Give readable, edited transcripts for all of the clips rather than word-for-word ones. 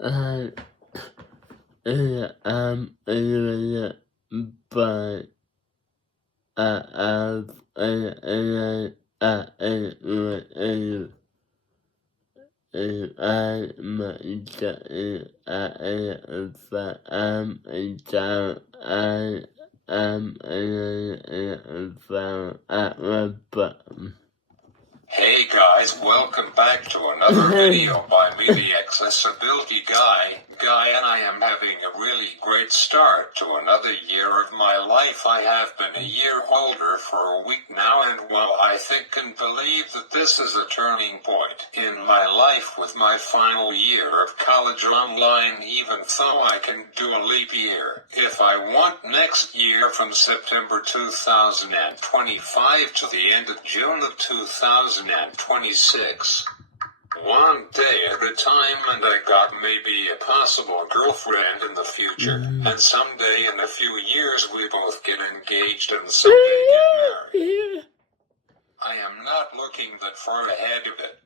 Uh, anyway, but Hey guys, welcome back to another video by me, the Accessibility Guy, and I am having a really great start to another year of my life. I have been a year older for a week now, and while I think and believe that this is a turning point in my life with my final year of college online, even though I can do a leap year if I want next year from September 2025 to the end of June of 2026. One day at a time, and I got maybe a possible girlfriend in the future, and someday in a few years we both get engaged and someday get married. I am not looking that far ahead of it.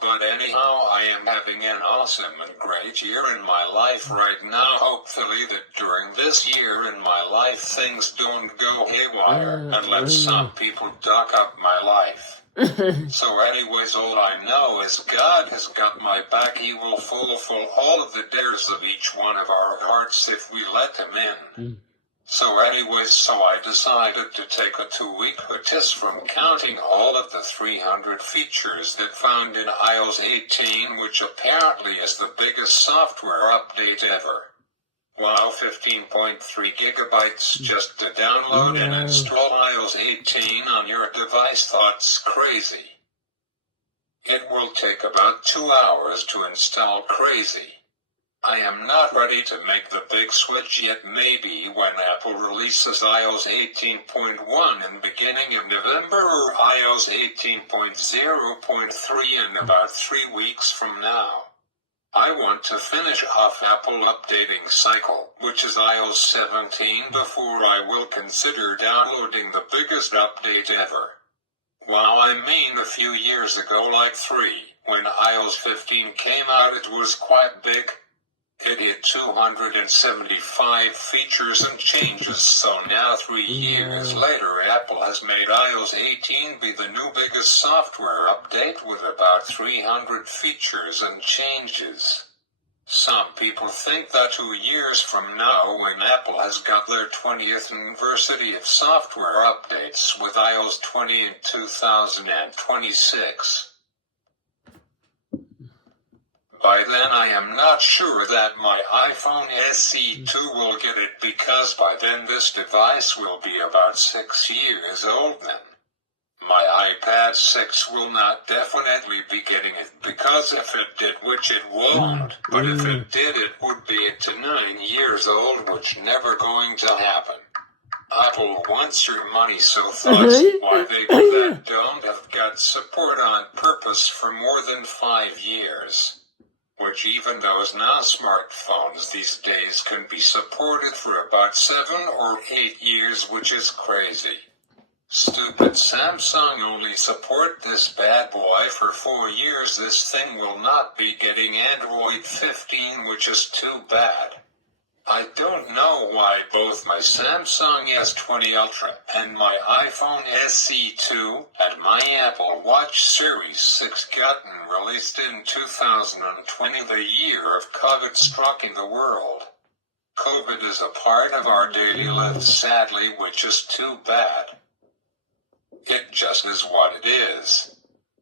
But anyhow, I am having an awesome and great year in my life right now. Hopefully that during this year in my life things don't go haywire and let some people duck up my life. So anyways, all I know is God has got my back. He will fulfill all of the dares of each one of our hearts if we let him in. So anyways, I decided to take a 2-week hiatus from counting all of the 300 features that found in iOS 18, which apparently is the biggest software update ever. Wow, 15.3 gigabytes just to download and install iOS 18 on your device. That's crazy. It will take about 2 hours to install. Crazy. I am not ready to make the big switch yet. Maybe when Apple releases iOS 18.1 in beginning of November or iOS 18.0.3 in about 3 weeks from now. I want to finish off Apple updating cycle, which is iOS 17, before I will consider downloading the biggest update ever. Wow, I mean a few years ago, like 3, when iOS 15 came out, it was quite big. It hit 275 features and changes, so now 3 years later Apple has made iOS 18 be the new biggest software update with about 300 features and changes. Some people think that 2 years from now, when Apple has got their 20th anniversary of software updates with iOS 20 in 2026. By then I am not sure that my iPhone SE2 will get it, because by then this device will be about 6 years old then. My iPad 6 will not definitely be getting it, because if it did, which it won't, but if it did, it would be 8 to 9 years old, which never going to happen. Apple wants your money, so thoughts why they do that don't have got support on purpose for more than 5 years. Which even those non-smartphones these days can be supported for about 7 or 8 years, which is crazy. Stupid Samsung only support this bad boy for 4 years. This thing will not be getting Android 15, which is too bad. I don't know why both my Samsung S20 Ultra and my iPhone SE2 and my Apple Watch Series 6 gotten released in 2020, the year of COVID striking the world. COVID is a part of our daily lives, sadly, which is too bad. It just is what it is.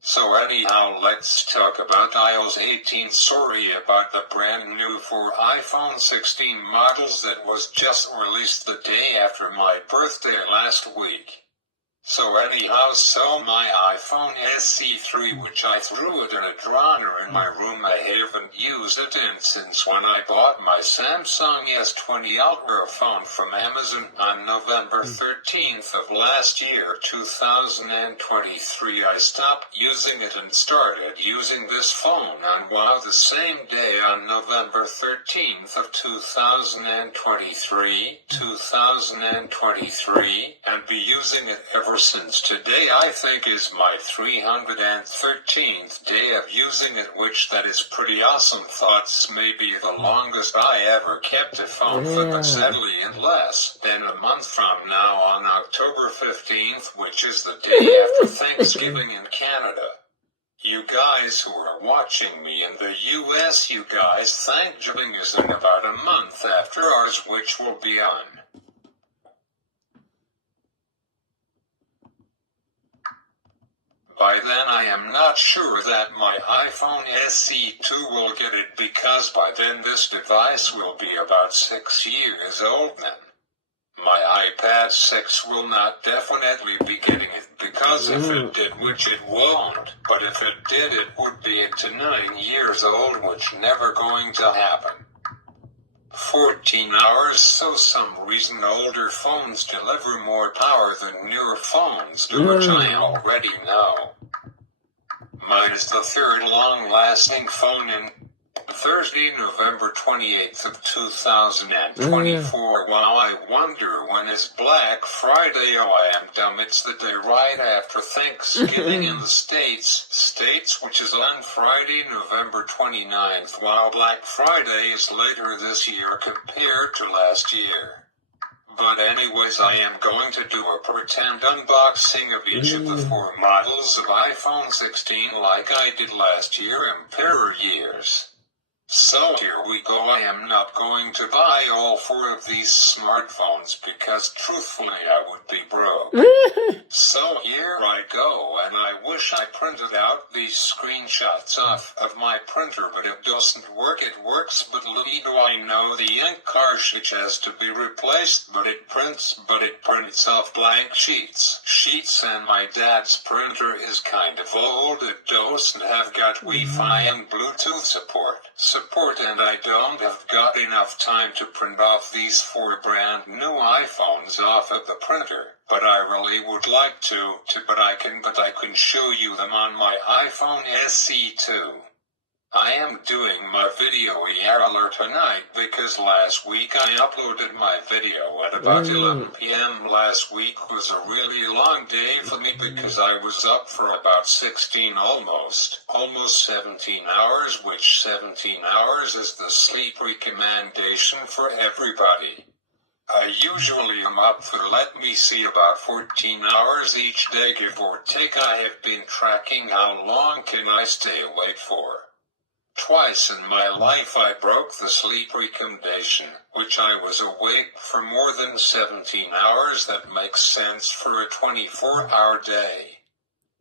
So anyhow, let's talk about iOS 18. Sorry about the brand new for iPhone 16 models that was just released the day after my birthday last week. So anyhow, my iPhone SE3, which I threw it in a drawer in my room, I haven't used it since when I bought my Samsung S20 Ultra phone from Amazon on November 13th of last year, 2023. I stopped using it and started using this phone on the same day on November 13th of 2023, and be using it ever since today I think is my 313th day of using it, which that is pretty awesome. Thoughts may be the longest I ever kept a phone, but sadly in less than a month from now on October 15th, which is the day after Thanksgiving in Canada. You guys who are watching me in the US, you guys, Thanksgiving is in about a month after ours, which will be on. By then I am not sure that my iPhone SE2 will get it, because by then this device will be about 6 years old then. My iPad 6 will not definitely be getting it, because if it did, which it won't, but if it did, it would be 8 to 9 years old, which never going to happen. 14 hours, so some reason older phones deliver more power than newer phones do, which I already know. Mine is the third long-lasting phone in Thursday, November 28th of 2024. Wow, I wonder when is Black Friday. Oh, I am dumb. It's the day right after Thanksgiving in the States, which is on Friday, November 29th. Wow, Black Friday is later this year compared to last year. But anyways, I am going to do a pretend unboxing of each of the 4 models of iPhone 16 like I did last year in prior years. So here we go. I am not going to buy all 4 of these smartphones because truthfully I would be broke. So here I go, and I wish I printed out these screenshots off of my printer, but it doesn't work. It works, but little do I know the ink cartridge has to be replaced, but it prints off blank sheets, and my dad's printer is kind of old. It doesn't have got Wi-Fi and Bluetooth support, and I don't have got enough time to print off these 4 brand new iPhones off of the printer. But I really would like to, but I can show you them on my iPhone SE2. I am doing my video earlier tonight because last week I uploaded my video at about 11 p.m. Last week was a really long day for me because I was up for about 16, almost 17 hours, which 17 hours is the sleep recommendation for everybody. I usually am up for, let me see, about 14 hours each day, give or take. I have been tracking how long can I stay awake for. Twice in my life I broke the sleep recommendation, which I was awake for more than 17 hours. That makes sense for a 24-hour day.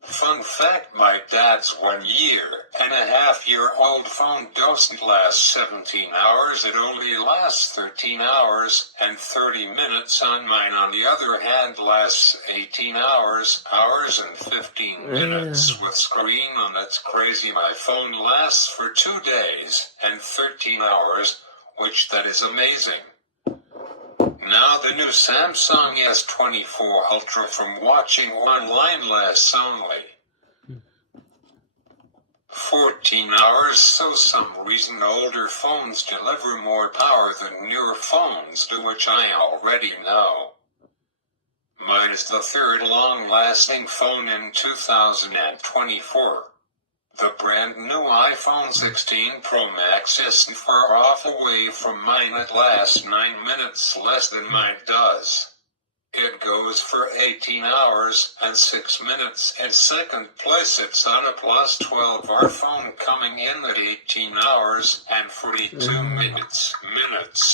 Fun fact, my dad's 1.5-year-old phone doesn't last 17 hours, it only lasts 13 hours and 30 minutes. On mine, on the other hand, lasts 18 hours and 15 minutes with screen on. That's crazy. My phone lasts for 2 days and 13 hours, which that is amazing. Now the new Samsung S24 Ultra from watching online lasts only 14 hours, so some reason older phones deliver more power than newer phones do, which I already know. Mine is the third long-lasting phone in 2024. The brand new iPhone 16 Pro Max isn't far off away from mine. It lasts 9 minutes less than mine does. It goes for 18 hours and 6 minutes. In second place, it's on a plus 12R phone coming in at 18 hours and 42 minutes.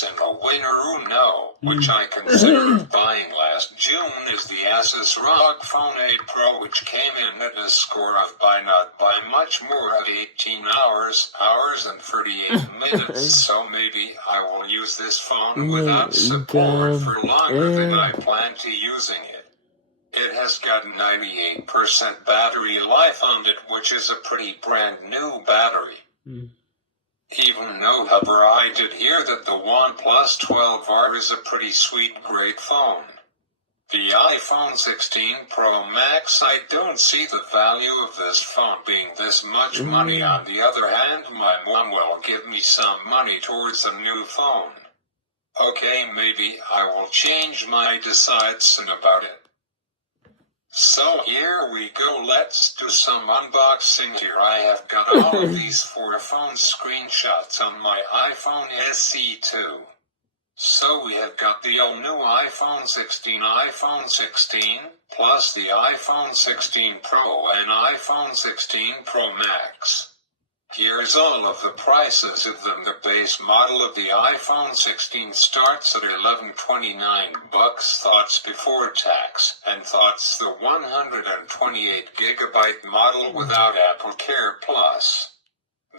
And a winner uno, which I considered buying last June, is the Asus ROG Phone 8 Pro, which came in at a score of not by much more at 18 hours and 38 minutes. So maybe I will use this phone without support for longer than I plan to using it. It has got 98% battery life on it, which is a pretty brand new battery. Even though, however, I did hear that the OnePlus 12R is a pretty sweet, great phone. The iPhone 16 Pro Max, I don't see the value of this phone being this much money. On the other hand, my mom will give me some money towards a new phone. Okay, maybe I will change my decision about it. So here we go, let's do some unboxing. Here I have got all of these 4 phone screenshots on my iPhone SE2. So we have got the all new iPhone 16, plus the iPhone 16 Pro and iPhone 16 Pro Max. Here's all of the prices of them. The base model of the iPhone 16 starts at $1129, thoughts before tax, and thoughts the 128GB model without Apple Care Plus.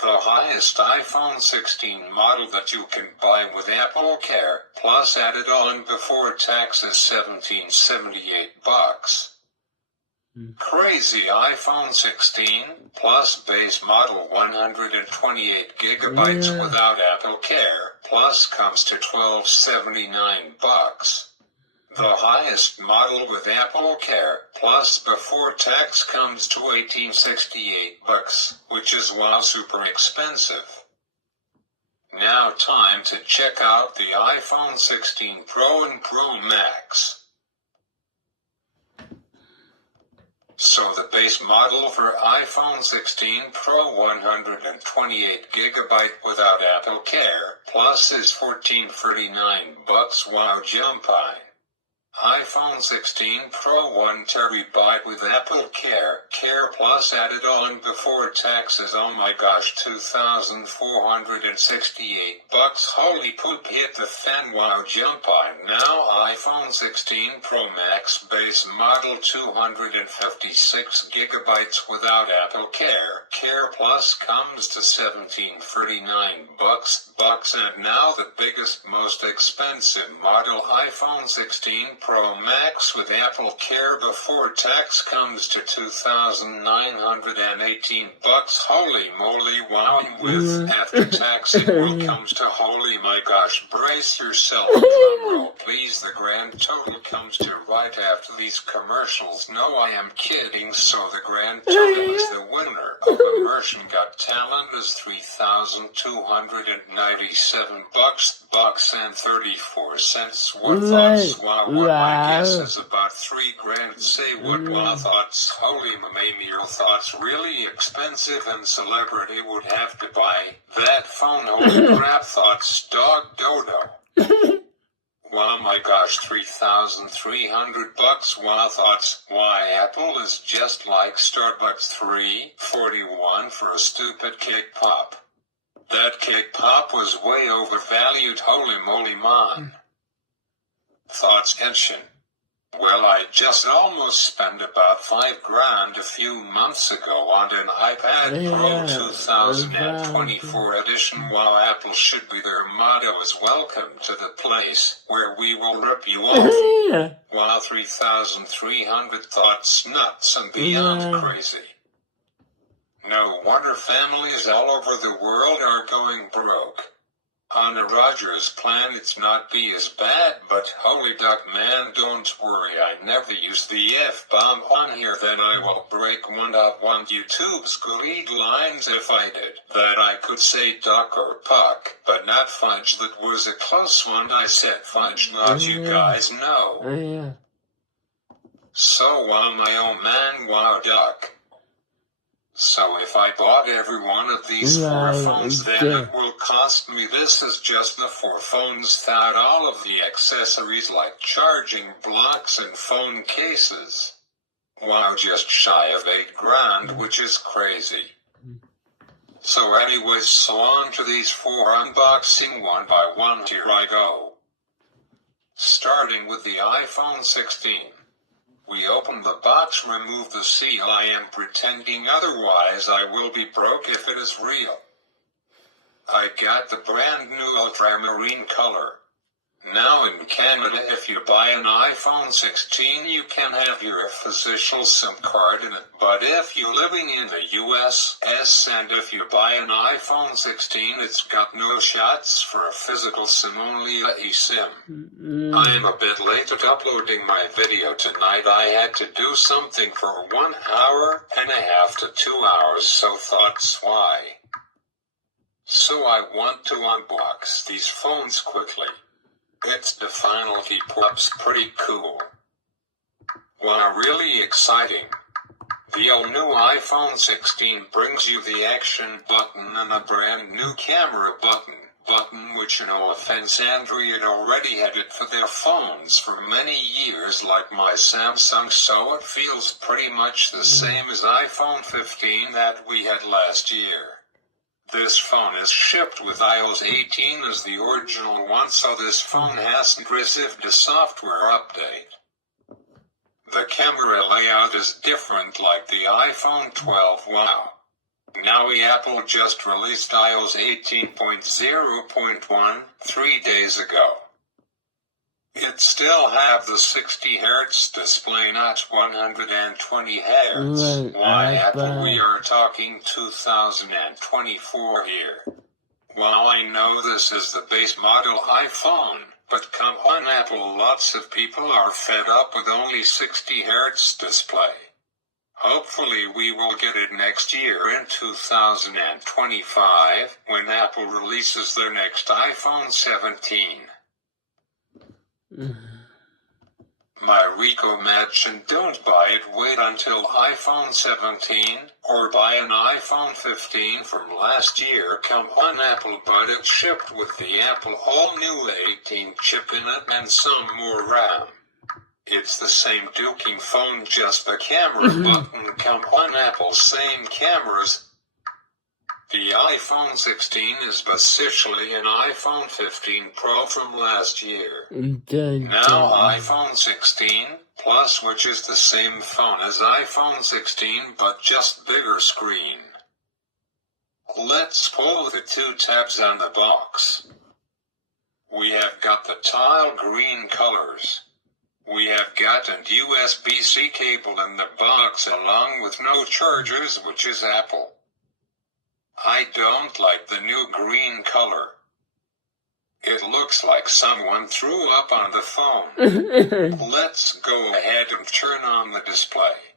The highest iPhone 16 model that you can buy with Apple Care Plus added on before tax is $1778. Crazy iPhone 16 Plus base model 128GB without Apple Care Plus comes to $1279. The highest model with Apple Care Plus before tax comes to $1868, which is wow super expensive. Now time to check out the iPhone 16 Pro and Pro Max. So the base model for iPhone 16 Pro 128GB without Apple Care Plus is $1439, wow jump high. iPhone 16 Pro 1TB with Apple Care Plus added on before taxes, oh my gosh, $2,468. Holy poop, hit the fan, wow jump high. Now iPhone 16 Pro Max base model 256GB without Apple Care Plus comes to $1739. And now the biggest, most expensive model, iPhone 16 Pro Max with Apple Care before tax comes to $2,918. Holy moly, wow, and with after tax it will comes to, holy my gosh, brace yourself, drum roll please, the grand total comes to right after these commercials. No, I am kidding. So the grand total is the winner of Immersion Got Talent is $3,297 and 34 cents. What thoughts? Wow, what my guess is about $3,000. Say what wow thoughts? Holy mamma, your thoughts really expensive and celebrity would have to buy that phone. Holy crap, thoughts dog dodo. Wow my gosh, $3,300. Wow thoughts? Why Apple is just like Starbucks, $3.41 for a stupid cake pop. That cake pop was way overvalued, holy moly man. Thoughts Genshin. Well, I just almost spent about $5,000 a few months ago on an iPad Pro 2024 edition. While Apple should be, their motto is welcome to the place where we will rip you off. Wow, 3,300 thoughts nuts and beyond crazy. No wonder families all over the world are going broke. On a Rogers plan it's not be as bad, but holy duck man, don't worry, I never use the F-bomb on here, then I will break one of YouTube's guidelines if I did. That I could say duck or puck, but not fudge. That was a close one, I said fudge, not you guys know. So wow my old man, wow duck. So if I bought every one of these 4 phones, then it will cost me, this is just the 4 phones without all of the accessories like charging blocks and phone cases. Wow, just shy of $8,000, which is crazy. So anyways, so on to these 4 unboxing one by one, here I go. Starting with the iPhone 16. We open the box, remove the seal. I am pretending otherwise, I will be broke if it is real. I got the brand new ultramarine color. Now in Canada, if you buy an iPhone 16, you can have your official SIM card in it. But if you're living in the US, and if you buy an iPhone 16, it's got no shots for a physical SIM, only a eSIM. I am a bit late at uploading my video tonight. I had to do something for 1 hour and a half to 2 hours, so thoughts why. So I want to unbox these phones quickly. It's the final key pops, pretty cool. Wow, really exciting. The all-new iPhone 16 brings you the action button and a brand new camera button which, no offense, Android already had it for their phones for many years like my Samsung, so it feels pretty much the same as iPhone 15 that we had last year. This phone is shipped with iOS 18 as the original one, so this phone hasn't received a software update. The camera layout is different like the iPhone 12. Wow. Now Apple just released iOS 18.0.1 3 days ago. It still have the 60 Hz display, not 120 Hz. Why, Apple, we are talking 2024 here. While I know this is the base model iPhone, but come on Apple, lots of people are fed up with only 60 Hz display. Hopefully we will get it next year in 2025, when Apple releases their next iPhone 17. My Rico mentioned don't buy it, wait until iPhone 17, or buy an iPhone 15 from last year. Come on Apple, but it's shipped with the Apple all-new 18 chip in it and some more RAM. It's the same duking phone, just the camera button. Come on Apple, same cameras. The iPhone 16 is basically an iPhone 15 Pro from last year. Now iPhone 16 Plus, which is the same phone as iPhone 16 but just bigger screen. Let's pull the two tabs on the box. We have got the tile green colors. We have got an USB-C cable in the box along with no chargers, which is Apple. I don't like the new green color. It looks like someone threw up on the phone. Let's go ahead and turn on the display.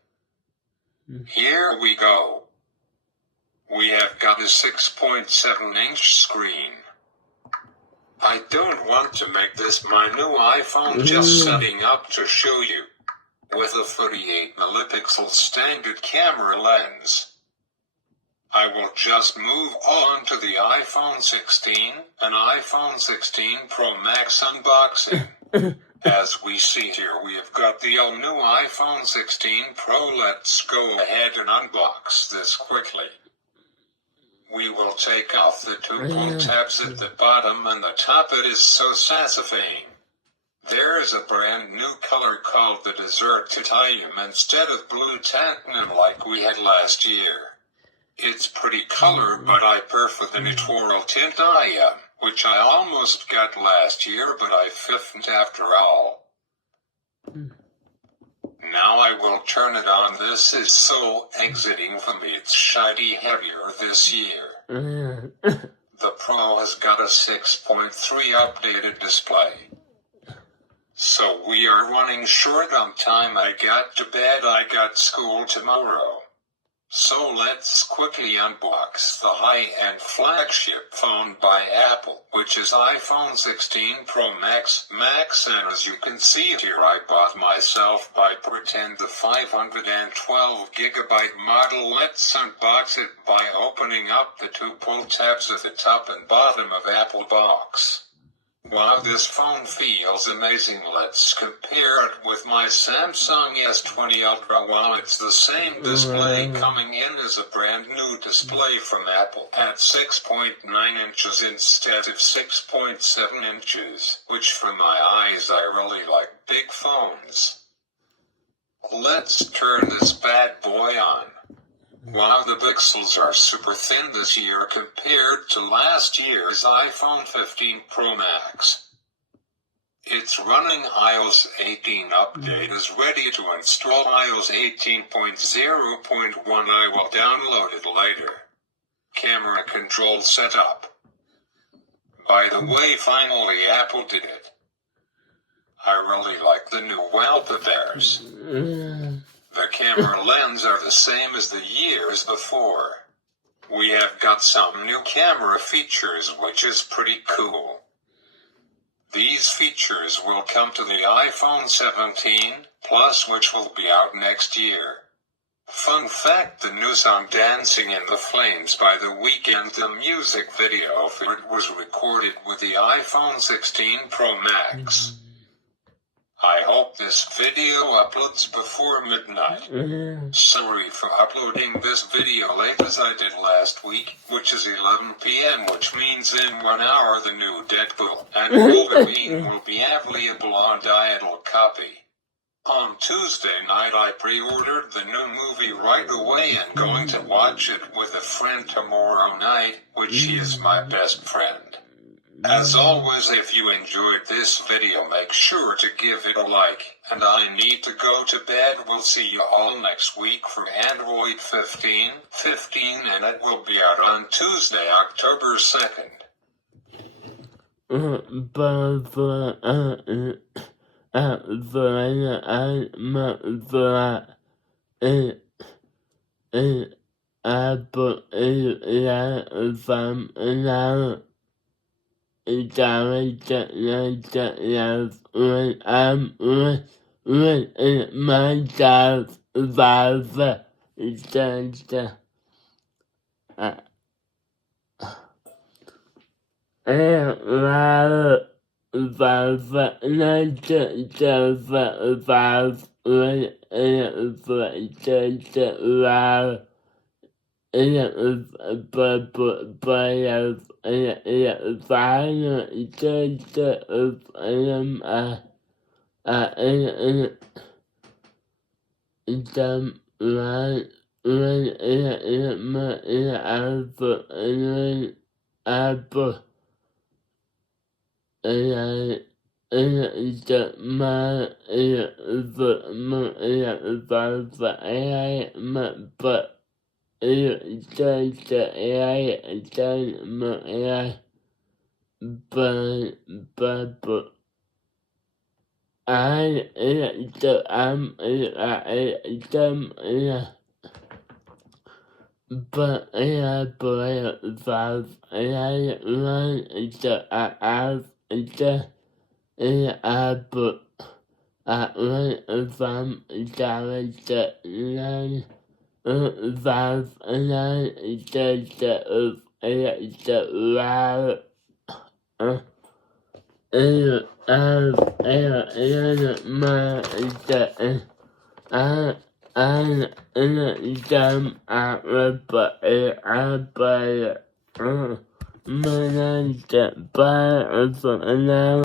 Here we go. We have got a 6.7-inch screen. I don't want to make this my new iPhone, just setting up to show you. With a 48-megapixel standard camera lens. I will just move on to the iPhone 16 and iPhone 16 Pro Max unboxing. As we see here, we have got the all-new iPhone 16 Pro. Let's go ahead and unbox this quickly. We will take off the two pull tabs at the bottom and the top. It is so satisfying. There is a brand new color called the Desert Titanium instead of blue titanium like we had last year. It's pretty color, but I prefer the natural titanium, which I almost got last year, but I fifth after all. Now I will turn it on. This is so exciting for me. It's shiny heavier this year. The Pro has got a 6.3 updated display. So we are running short on time. I got to bed. I got school tomorrow. So let's quickly unbox the high-end flagship phone by Apple, which is iPhone 16 Pro Max, and as you can see here, I bought myself by pretend the 512GB model. Let's unbox it by opening up the two pull tabs at the top and bottom of Apple box. Wow, this phone feels amazing. Let's compare it with my Samsung S20 Ultra. Wow, it's the same display coming in as a brand new display from Apple at 6.9 inches instead of 6.7 inches, which for my eyes, I really like big phones. Let's turn this bad boy on. Wow, the pixels are super thin this year compared to last year's iPhone 15 Pro Max. It's running iOS 18 update, is ready to install iOS 18.0.1. I will download it later. Camera control setup. By the way, finally Apple did it. I really like the new wallpapers. The camera lens are the same as the years before. We have got some new camera features, which is pretty cool. These features will come to the iPhone 17 Plus, which will be out next year. Fun fact, the new song Dancing in the Flames by The Weeknd, the music video for it was recorded with the iPhone 16 Pro Max. I hope this video uploads before midnight. Sorry for uploading this video late as I did last week, which is 11 p.m., which means in 1 hour the new Deadpool and Wolverine will be available on digital copy. On Tuesday night I pre-ordered the new movie right away and going to watch it with a friend tomorrow night, which is my best friend. As always, if you enjoyed this video, make sure to give it a like, and I need to go to bed. We'll see you all next week for Android 15, and it will be out on Tuesday, October 2nd.